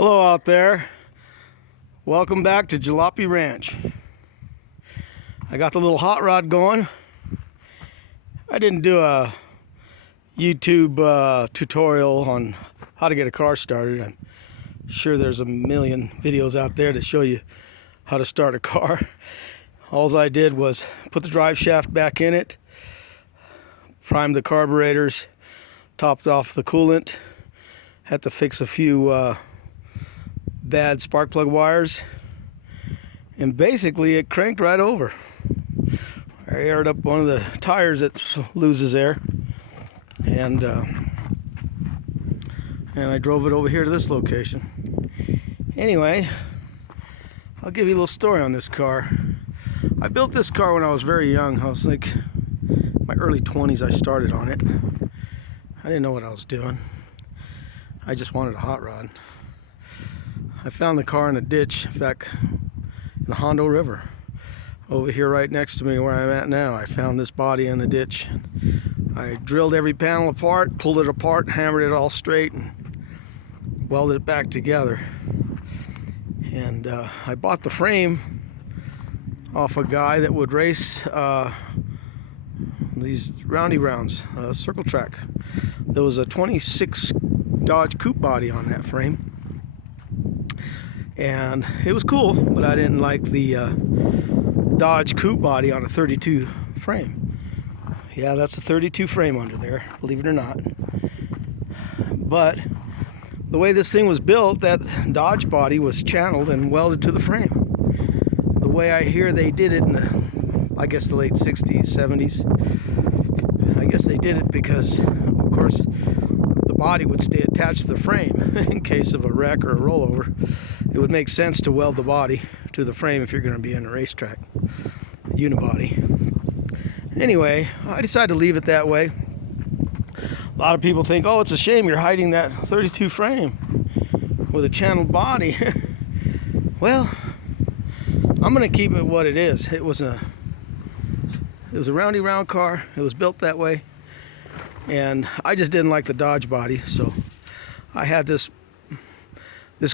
Hello out there. Welcome back to Jalopy Ranch. I got the little hot rod going. I didn't do a YouTube tutorial on how to get a car started. I'm sure there's a million videos out there that show you how to start a car. All I did was put the drive shaft back in it, primed the carburetors, topped off the coolant, had to fix a few bad spark plug wires, and basically it cranked right over. I aired up one of the tires that loses air, and I drove it over here to this location. Anyway, I'll give you a little story on this car. I built this car when I was very young. I was like my early 20s. I started on it. I didn't know what I was doing. I just wanted a hot rod. I found the car in a ditch, in fact, in the Hondo River. Over here right next to me where I'm at now, I found this body in the ditch. I drilled every panel apart, pulled it apart, hammered it all straight, and welded it back together. And I bought the frame off a guy that would race these roundy rounds, circle track. There was a 26 Dodge coupe body on that frame. And it was cool, but I didn't like the Dodge coupe body on a 32 frame. Yeah, that's a 32 frame under there, believe it or not. But the way this thing was built, that Dodge body was channeled and welded to the frame. The way I hear they did it in the, I guess, the late 60s, 70s. I guess they did it because, of course, the body would stay attached to the frame in case of a wreck or a rollover. It would make sense to weld the body to the frame if you're going to be in a racetrack, unibody. Anyway, I decided to leave it that way. A lot of people think, oh, it's a shame you're hiding that 32 frame with a channeled body. Well, I'm going to keep it what it is. It was a roundy round car. It was built that way. And I just didn't like the Dodge body, so I had this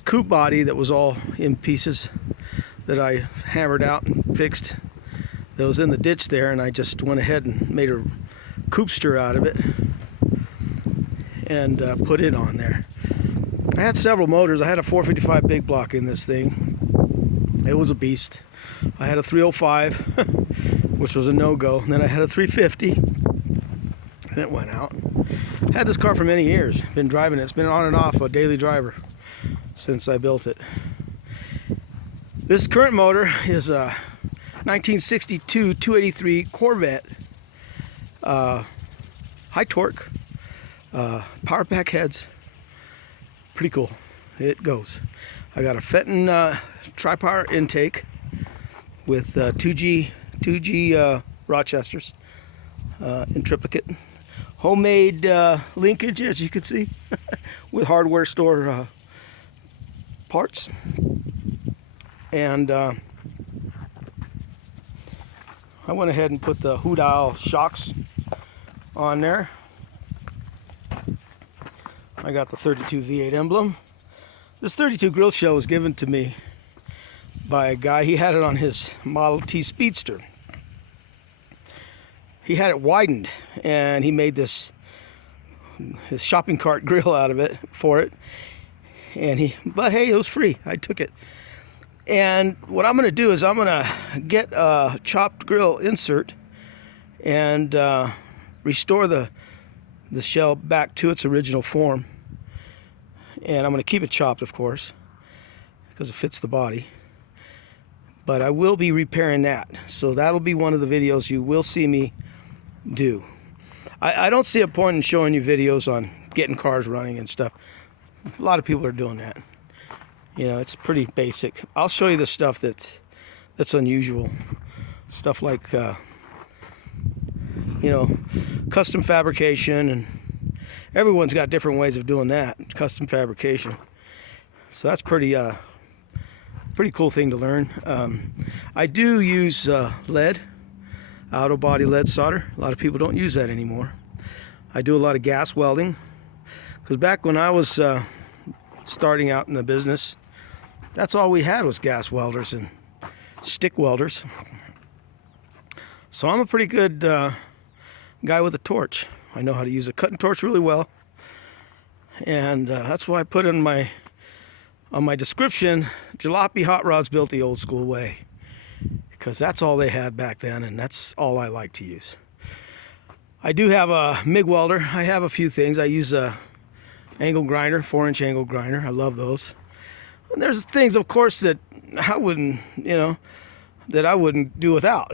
coupe body that was all in pieces that I hammered out and fixed. That was in the ditch there, and I just went ahead and made a coupster out of it and put it on there. I had several motors. I had a 455 big block in this thing. It was a beast. I had a 305, which was a no-go. And then I had a 350, and it went out. Had this car for many years. Been driving it. It's been on and off a daily driver since I built it. This current motor is a 1962 283 Corvette, high torque, power pack heads. Pretty cool. It goes. I got a Fenton tri-power intake with 2G Rochesters in triplicate. Homemade linkage, as you can see, with hardware store parts. And I went ahead and put the Houdal shocks on there. I got the 32 V8 emblem. This 32 grill shell was given to me by a guy. He had it on his Model T Speedster. He had it widened, and he made his shopping cart grill out of it for it. But hey, it was free. I took it. And what I'm going to do is I'm going to get a chopped grill insert and restore the shell back to its original form. And I'm going to keep it chopped, of course, because it fits the body. But I will be repairing that. So that'll be one of the videos you will see me do. I don't see a point in showing you videos on getting cars running and stuff. A lot of people are doing that. You know, it's pretty basic. I'll show you the stuff that's unusual. Stuff like, you know, custom fabrication, and everyone's got different ways of doing that. Custom fabrication. So that's pretty cool thing to learn. I do use lead, auto body lead solder. A lot of people don't use that anymore. I do a lot of gas welding, because back when I was starting out in the business, that's all we had was gas welders and stick welders. So I'm a pretty good guy with a torch. I know how to use a cutting torch really well, and that's why I put on my description, jalopy hot rods built the old school way, because that's all they had back then, and that's all I like to use. I do have a MIG welder. I have a few things. I use a angle grinder, 4-inch angle grinder. I love those. And there's things, of course, that I wouldn't, that I wouldn't do without.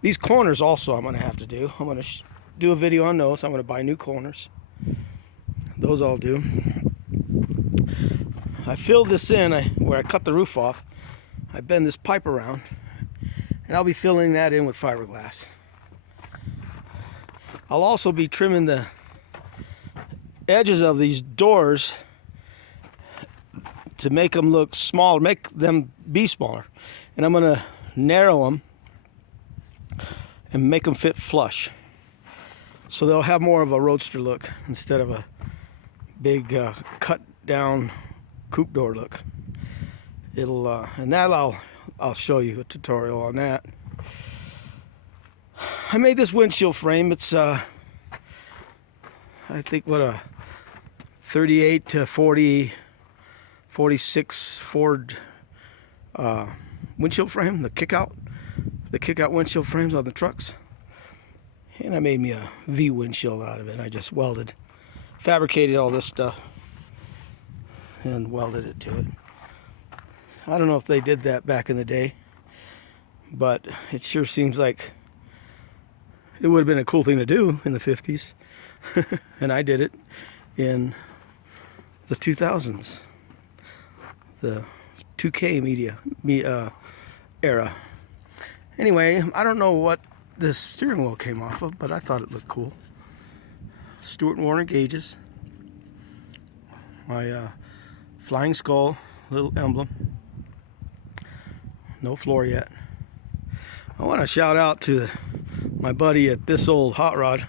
These corners also I'm going to have to do. I'm going to do a video on those. I'm going to buy new corners. Those I'll do. I filled this in where I cut the roof off. I bend this pipe around, and I'll be filling that in with fiberglass. I'll also be trimming the edges of these doors to make them look smaller, make them be smaller. And I'm going to narrow them and make them fit flush, so they'll have more of a roadster look instead of a big cut down coupe door look. It'll and that I'll show you a tutorial on that. I made this windshield frame. It's I think what a 38 to 40 46 Ford windshield frame, the kick out windshield frames on the trucks. And I made me a V windshield out of it. I just fabricated all this stuff and welded it to it. I don't know if they did that back in the day, but it sure seems like it would have been a cool thing to do in the 50s. And I did it in the 2000s, the 2K media era. Anyway, I don't know what this steering wheel came off of, but I thought it looked cool. Stewart & Warner gauges. My flying skull, little emblem. No floor yet. I want to shout out to my buddy at This Old Hot Rod.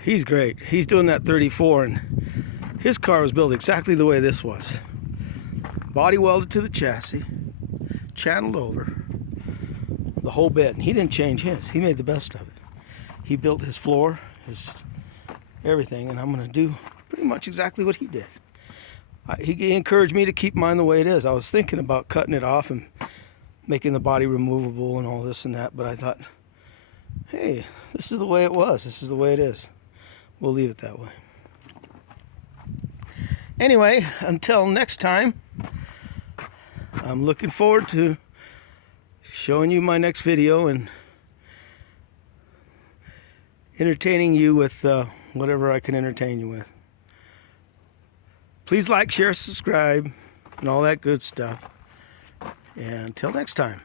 He's great. He's doing that 34, and his car was built exactly the way this was. Body welded to the chassis, channeled over, the whole bit. And he didn't change his. He made the best of it. He built his floor, his everything, and I'm going to do pretty much exactly what he did. He encouraged me to keep mine the way it is. I was thinking about cutting it off and making the body removable and all this and that, but I thought, hey, this is the way it was. This is the way it is. We'll leave it that way. Anyway, until next time, I'm looking forward to showing you my next video and entertaining you with whatever I can entertain you with. Please like, share, subscribe, and all that good stuff. And until next time.